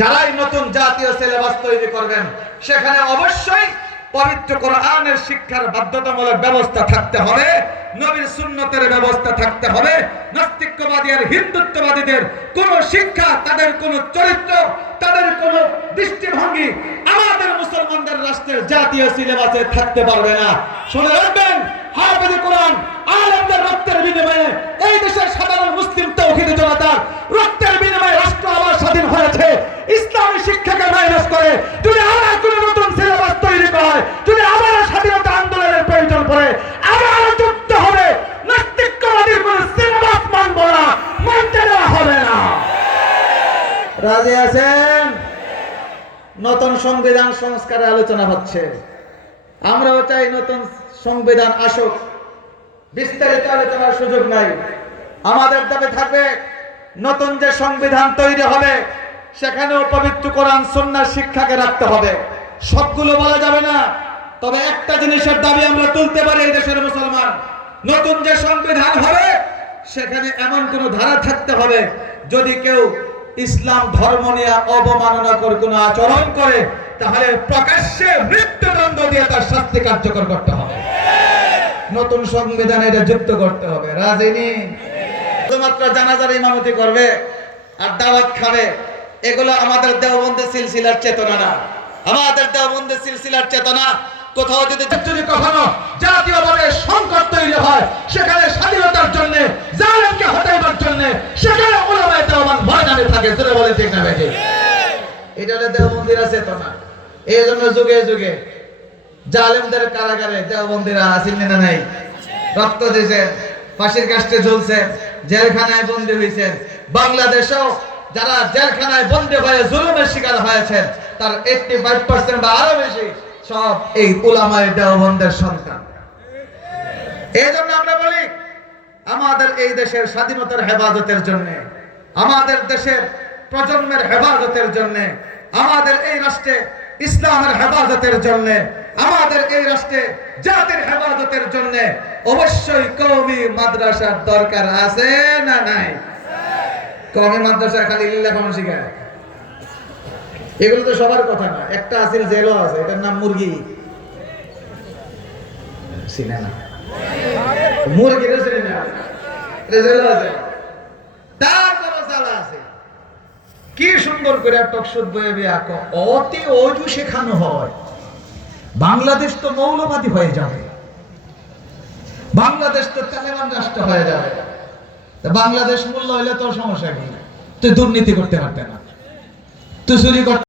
যারাই নতুন জাতীয় সিলেবাস তৈরি করবেন সেখানে অবশ্যই পবিত্র কোরআনের শিক্ষার বাধ্যতামূলক ব্যবস্থা থাকতে হবে, নবীর সুন্নতের ব্যবস্থা থাকতে হবে। নাস্তিকবাদী আর হিন্দুত্ববাদীদের কোন শিক্ষা, তাদের কোন চরিত্র, তাদের কোন দৃষ্টিভঙ্গি আমাদের মুসলমানদের রাষ্ট্রের জাতীয় সিলেবাসে থাকতে পারবে না। শুনে রাখবেন, হাফেজ কোরআন আলেমদের রক্তের বিনিময়ে এই দেশের সাধারণ মুসলিম তৌহিদি জনতার রক্তের বিনিময়ে রাষ্ট্র আবার স্বাধীন হয়েছে। ইসলামী শিক্ষাকে মাইনাস করে যদি আবার কোন নতুন সিলেবাস তৈরি হয়, যদি আবার স্বাধীনতা আন্দোলনের প্রয়োজন পড়ে, আবার যুদ্ধ হবে। নাস্তিকবাদীর কোন সিলেবাস মানব না, মানতে দেওয়া হবে না। রাজি আছেন? নতুন সংবিধান সংস্কারের আলোচনা হচ্ছে, আমরাও চাই নতুন সংবিধান আসুক, বিস্তারিত আলোচনার সুযোগ নাই। আমাদের দাবি থাকবে নতুন যে সংবিধান তৈরি হবে সেখানেও পবিত্র কোরআন সুন্নাহ শিক্ষাকে রাখতে হবে। সবগুলো বলা যাবে না, তবে একটা জিনিসের দাবি আমরা তুলতে পারি এই দেশের মুসলমান, নতুন যে সংবিধান হবে সেখানে এমন কোন ধারা থাকতে হবে যদি কেউ ইসলাম ধর্ম নিয়ে অবমাননাকর কোনো আচরণ করে তাহলে প্রকাশ্যে মৃত্যুদণ্ড দিয়ে তার শাস্তি কার্যকর করতে হবে। নতুন সংবিধানে এটা যুক্ত করতে হবে। রাজিনী শুধুমাত্র জানাজার ইমামতি করবে আর দাওয়াত খাবে, এগুলো আমাদের দেওবন্দি সিলসিলার চেতনা না। আমাদের দেওবন্দি সিলসিলার চেতনা কোথাও যদি কখনো জাতীয়ভাবে সংকট তৈরি হয়, সেখানে স্বাধীনতার জন্য, জালেমকে হটাইবার জন্য সেখানে উলামায়ে দেওবন্দ ময়দানে থাকে। জোরে বলে ঠিক না বেঠিক? এটা হলো দেওবন্দিরা চেতনা। এই জন্য যুগে যুগে জালেমদের কারাগারে দেওবন্দিরা আছেন না নাই? রক্ত দিয়েছেন, ফাঁসির কাস্টে ঝুলছেন, জেলখানায় বন্দী হয়েছেন। বাংলাদেশেও যারা জেলখানায় বন্দী হয়ে জুলুমের শিকার হয়েছেন তার 85% বা আরো বেশি সব এই উলামায়ে দেওবন্দের সন্তান। এই জন্য আমরা বলি আমাদের এই দেশের স্বাধীনতার হেফাজতের জন্য, আমাদের দেশের প্রজন্মের হেফাজতের জন্য, আমাদের এই রাষ্ট্রে ইসলামের হেফাজতের জন্য, আমাদের এই রাষ্ট্রে জাতির হেফাজতের জন্য অবশ্যই কওমি মাদ্রাসার দরকার আছে না নাই? কওমি মাদ্রাসা খালি লেখাপড়া শেখায়, এগুলো তো সবার কথা না। একটা আসিল জেলও আছে, এটার নাম মুরগি, চিনে না? মুরগি চিনে না, জেলও আছে, তার কোনো চালা আছে। কি সুন্দর করে টকশুদ বয়ে বিয়া অতি অজু শেখানো হয়। বাংলাদেশ তো মৌলবাদী হয়ে যাবে, বাংলাদেশ তো তালেবান রাষ্ট্র হয়ে যাবে। বাংলাদেশ মূল্য হইলে তোর সমস্যা কি? তুই দুর্নীতি করতে পারতে না, তুই চুরি করতে